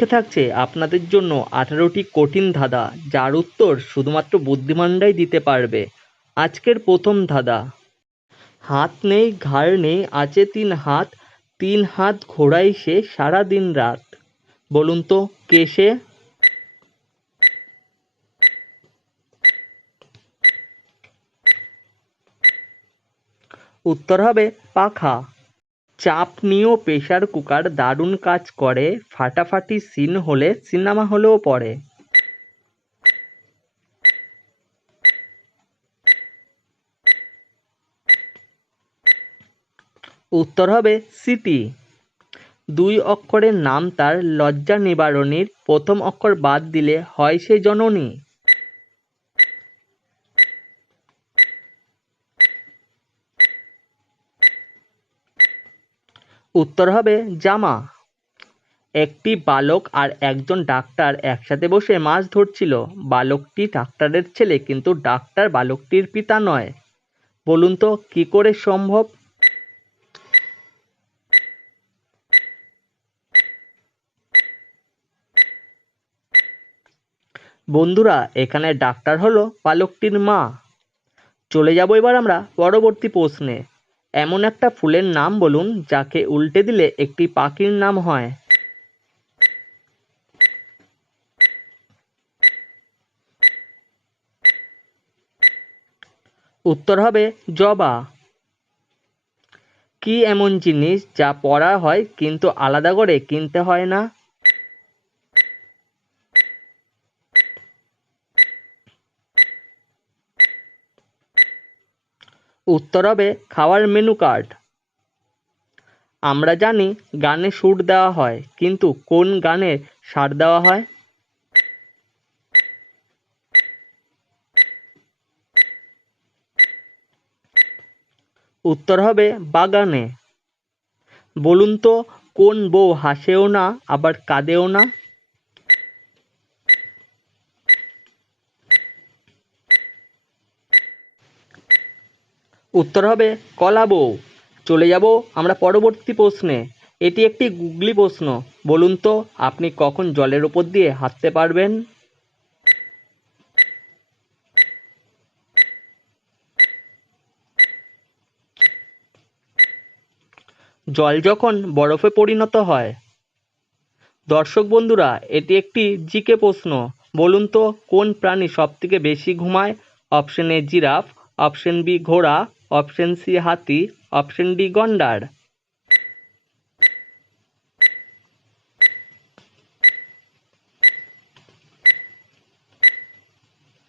আজকে থাকছে আপনাদের জন্য আঠারোটি কঠিন ধাঁধা, যার উত্তর শুধুমাত্র বুদ্ধিমানরাই দিতে পারবে। আজকের প্রথম ধাঁধা। হাত নেই, ঘাড় নেই, আছে তিন হাত তিন হাত ঘোরাই সে সারা দিন রাত। বলুন তো, কে সে? উত্তর হবে পাখা। চাপ নিয়েও প্রেসার কুকার দারুণ কাজ করে, ফাটাফাটি সিন হলে সিনেমা হলেও পড়ে। উত্তর হবে সিটি দুই অক্ষরের নাম তার লজ্জা নিবারণীর, প্রথম অক্ষর বাদ দিলে হয় সে জননী। উত্তর হবে জামা। একটি বালক আর একজন ডাক্তার একসাথে বসে মাছ ধরছিল। বালকটি ডাক্তারের ছেলে, কিন্তু ডাক্তার বালকটির পিতা নয়। বলুন তো, কি করে সম্ভব? বন্ধুরা, এখানে ডাক্তার হলো বালকটির মা। চলে যাব এবার আমরা পরবর্তী প্রশ্নে। এমন একটা ফুলের নাম বলুন, যাকে উল্টে দিলে একটি পাখির নাম হয়। উত্তর হবে জবা। কি এমন জিনিস যা পড়া হয় কিন্তু আলাদা করে কিনতে হয় না? উত্তর হবে খাওয়ার মেনু কার্ড আমরা জানি গানে সুর দেওয়া হয়, কিন্তু কোন গানে সার দেওয়া হয়? উত্তর হবে বাগানে। বলুন তো কোন বউ হাসেও না, আবার কাঁদেও না? উত্তর হবে, কলা বউ। চলে যাব আমরা পরবর্তী প্রশ্নে। এটি একটি গুগলি প্রশ্ন। বলুন তো, আপনি কখন জলের ওপর দিয়ে হাঁটতে পারবেন? জল যখন বরফে পরিণত হয়। দর্শক বন্ধুরা, এটি একটি জিকে প্রশ্ন। বলুন তো, কোন প্রাণী সবথেকে বেশি ঘুমায়? Option A giraffe, option B ঘোড়া অপশন সি হাতি, অপশন ডি গন্ডার।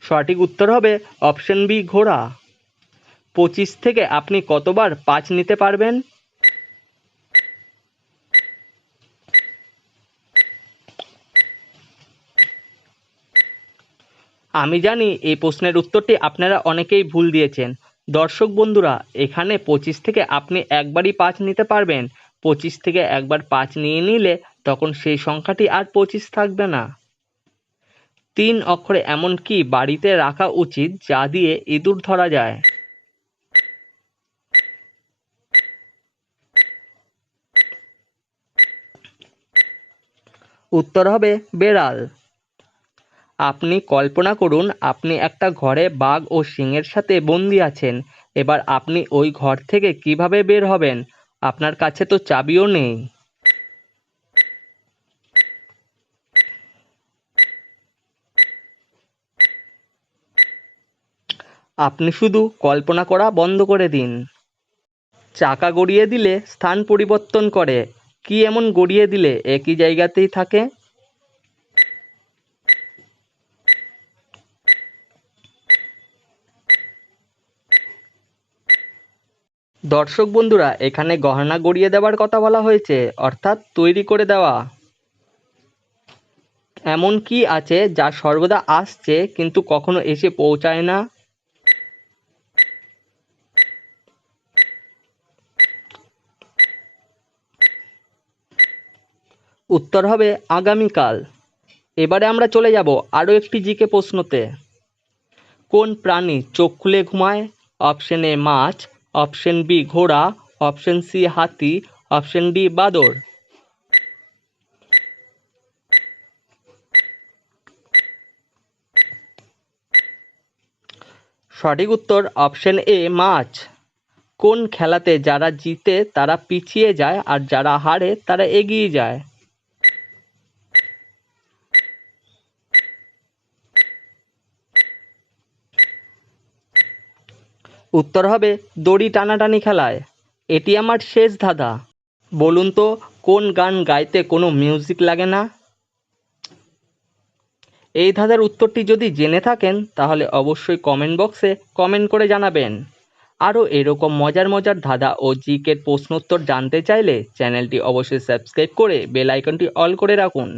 সঠিক উত্তর হবে অপশন বি ঘোড়া। পঁচিশ থেকে আপনি কতবার পাঁচ নিতে পারবেন? আমি জানি এই প্রশ্নের উত্তরটি আপনারা অনেকেই ভুল দিয়েছেন। দর্শক বন্ধুরা, এখানে পঁচিশ থেকে আপনি একবারই পাঁচ নিতে পারবেন। পঁচিশ থেকে একবার পাঁচ নিয়ে নিলে তখন সেই সংখ্যাটি আর পঁচিশ থাকবে না। তিন অক্ষরে এমন কি বাড়িতে রাখা উচিত যা দিয়ে ইঁদুর ধরা যায়? উত্তর হবে বেড়াল। আপনি কল্পনা করুন, আপনি একটা ঘরে বাঘ ও সিংহের সাথে বন্দি আছেন। এবার আপনি ওই ঘর থেকে কীভাবে বের হবেন? আপনার কাছে তো চাবিও নেই। আপনি শুধু কল্পনা করা বন্ধ করে দিন। চাকা গড়িয়ে দিলে স্থান পরিবর্তন করে। কি এমন গড়িয়ে দিলে একই জায়গাতেই থাকে? দর্শক বন্ধুরা, এখানে গহনা গড়িয়ে দেওয়ার কথা বলা হয়েছে, অর্থাৎ তৈরি করে দেওয়া। এমন কি আছে যা সর্বদা আসছে কিন্তু কখনো এসে পৌঁছায় না? উত্তর হবে আগামীকাল। এবারে আমরা চলে যাব আরও একটি জিকে প্রশ্নতে। কোন প্রাণী চোখ খুলে ঘুমায়? অপশন মাছ অপশন বি ঘোড়া, অপশন সি হাতি, অপশন ডি বাদর। সঠিক উত্তর অপশন এ মাছ। কোন খেলাতে যারা জিতে তারা পিছিয়ে যায় আর যারা হারে তারা এগিয়ে যায়। উত্তর হবে দড়ি টানাটানি খেলায়। এটি আমার শেষ ধাঁধা। বলুন তো, কোন গান গাইতে কোনো মিউজিক লাগে না? এই ধাঁধার উত্তরটি যদি জেনে থাকেন, তাহলে অবশ্যই কমেন্ট বক্সে কমেন্ট করে জানাবেন। আরও এরকম মজার মজার ধাঁধা ও জিকের প্রশ্নোত্তর জানতে চাইলে চ্যানেলটি অবশ্যই সাবস্ক্রাইব করে বেল আইকনটি অল করে রাখুন।